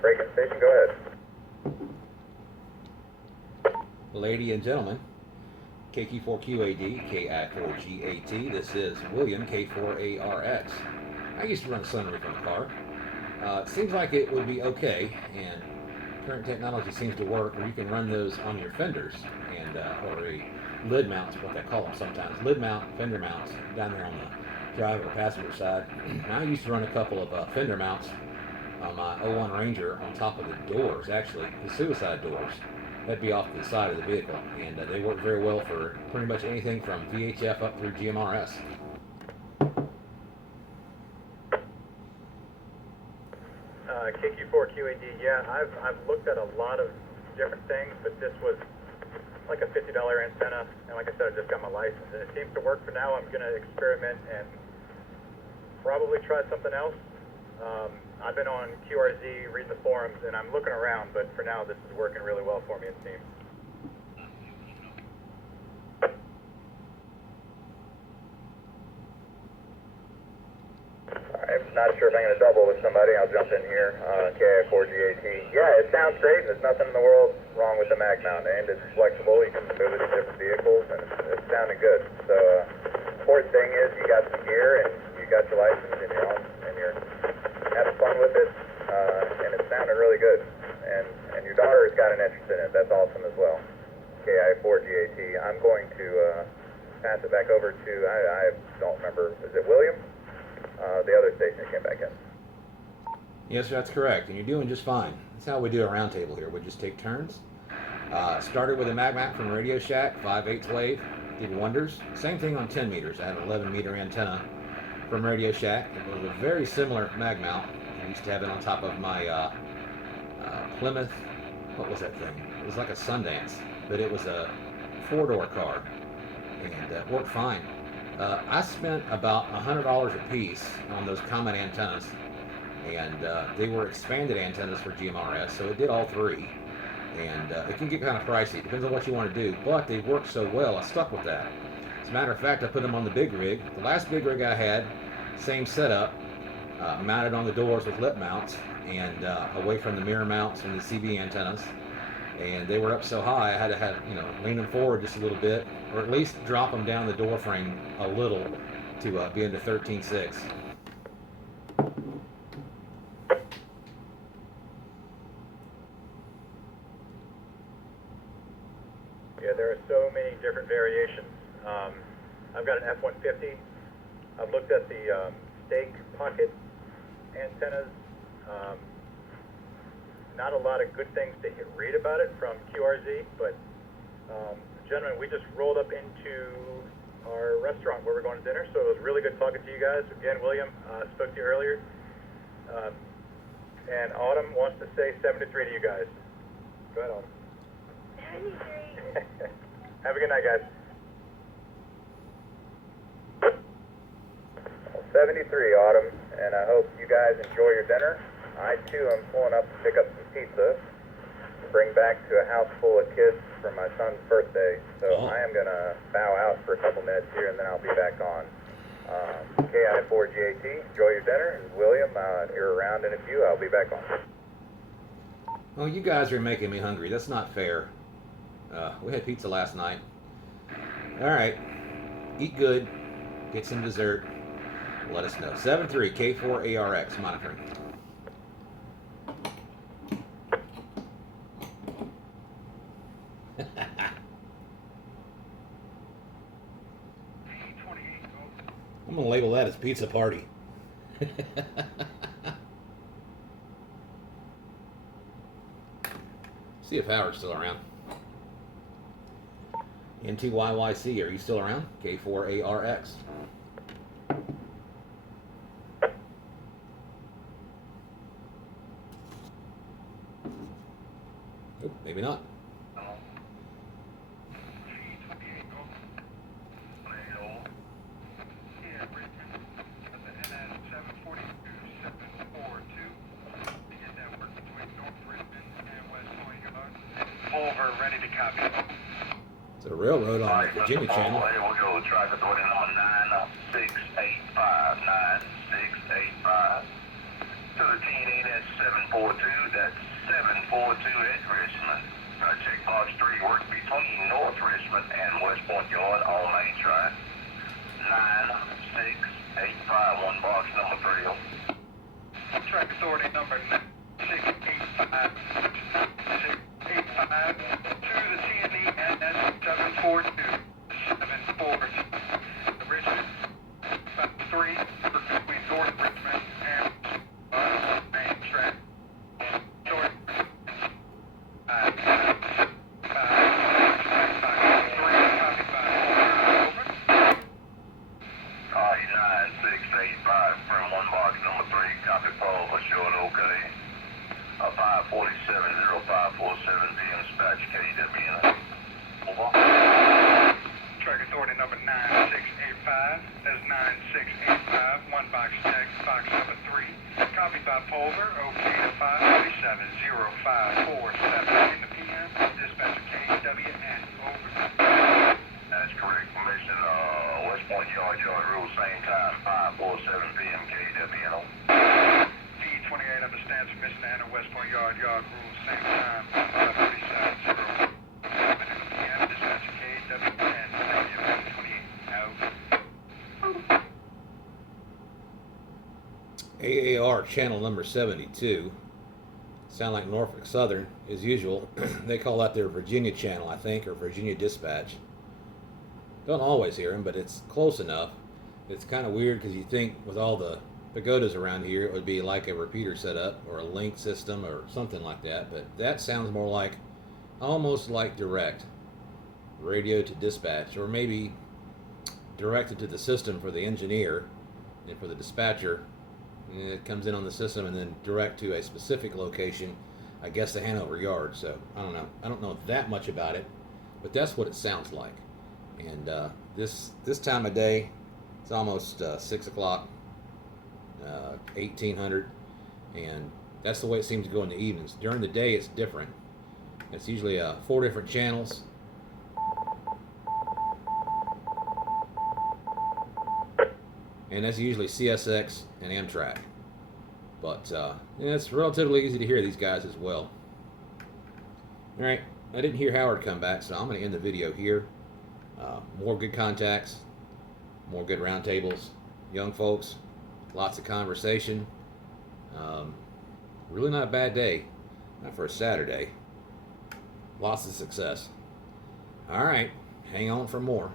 break-in station, go ahead. Lady and gentlemen, KQ4QAD, KI4GAT, this is William, K4ARX. I used to run a sunroof in the car. Seems like it would be okay, and current technology seems to work where you can run those on your fenders, and or a lid mount is what they call them sometimes. Lid mount, fender mounts, down there on the driver or passenger side. I used to run a couple of fender mounts on my '01 Ranger on top of the doors, actually, the suicide doors. That'd be off to the side of the vehicle, and they work very well for pretty much anything from VHF up through GMRS. KQ4QAD, yeah, I've looked at a lot of different things, but this was like a $50 antenna, and like I said, I just got my license, and it seems to work for now. I'm going to experiment and probably try something else. I've been on QRZ reading the forums, and I'm looking around, but for now, this is working really well for me, it seems. I'm not sure if I'm going to double with somebody. I'll jump in here. KI4GAT. Yeah, it sounds great. There's nothing in the world wrong with the mag mount, and it's flexible. You can move it to different vehicles, and it's sounding good. So, important thing is you got some gear, and you got your license, and you're having fun with it, and it sounded really good. And your daughter has got an interest in it. That's awesome as well. KI4GAT. I'm going to pass it back over to, I don't remember, is it William? The other station that came back in. Yes, that's correct, and you're doing just fine. That's how we do a roundtable here. We just take turns. Started with a mag mount from Radio Shack, 5/8 wave, did wonders. Same thing on 10 meters. I had an 11 meter antenna from Radio Shack. It was a very similar mag mount. I used to have it on top of my Plymouth, what was that thing? It was like a Sundance, but it was a 4-door car, and it worked fine. I spent about $100 a piece on those common antennas, and they were expanded antennas for GMRS, so it did all three. And it can get kind of pricey, depends on what you want to do, but they work so well, I stuck with that. As a matter of fact, I put them on the big rig. The last big rig I had, same setup, mounted on the doors with lip mounts, and away from the mirror mounts and the CB antennas. And they were up so high, I had to lean them forward just a little bit, or at least drop them down the door frame a little to be into 13.6. Yeah, there are so many different variations. I've got an F-150. I've looked at the stake pocket antennas. Not a lot of good things to read about it from QRZ, but gentlemen, we just rolled up into our restaurant where we're going to dinner, so it was really good talking to you guys. Again, William, spoke to you earlier. And Autumn wants to say 73 to you guys. Go ahead, Autumn. 73. Have a good night, guys. Well, 73, Autumn, and I hope you guys enjoy your dinner. I, too, am pulling up to pick up some pizza to bring back to a house full of kids for my son's birthday. So I am going to bow out for a couple minutes here, and then I'll be back on. KI4GAT, enjoy your dinner. And William, you're around in a few. I'll be back on. Well, you guys are making me hungry. That's not fair. We had pizza last night. All right. Eat good. Get some dessert. Let us know. 73 K4ARX monitoring. I'm going to label that as pizza party. See if Howard's still around. NTYYC, are you still around? K4ARX. Nope, maybe not. Over, ready to copy. It's a railroad on the Virginia channel. We'll go track authority number 96859, 9685. To the TNA, that's 742. at Richmond. Check box 3, work between North Richmond and West Point Yard on Main Track. 9685, one box number 3. Track authority number 9685, 685 to the TNE and 742, 742. The Richmond, 3, between North Richmond and Main Track. North Alright, 9685 from one box number 3, copy Paul, for short, okay. 5470547 PM dispatch KWN. Over. Track authority number 9685, that's 9685, one box text, box number 3. Copy by Pulver, okay to 5470547 in the PM, dispatcher KWN, over. That's correct. Permission, West Point Yard rule, same time, 547 PM KWN. D28 understands permission to enter West Point Yard rule, same time, 54707 in the PM, dispatcher KWN, W128, out. AAR channel number 72. Sound like Norfolk Southern as usual. They call that their Virginia channel, I think, or Virginia dispatch. Don't always hear them, but it's close enough. It's kind of weird because you think with all the pagodas around here it would be like a repeater setup or a link system or something like that, but that sounds more like almost like direct radio to dispatch, or maybe directed to the system for the engineer, and for the dispatcher it comes in on the system and then direct to a specific location, I guess the Hanover Yard. So I don't know that much about it, but that's what it sounds like. And this time of day, it's almost 6 o'clock, 1800, and that's the way it seems to go in the evenings. During the day it's different. It's usually 4 different channels. And that's usually CSX and Amtrak. But it's relatively easy to hear these guys as well. Alright, I didn't hear Howard come back, so I'm going to end the video here. More good contacts, more good roundtables, young folks, lots of conversation. Really not a bad day, not for a Saturday. Lots of success. Alright, hang on for more.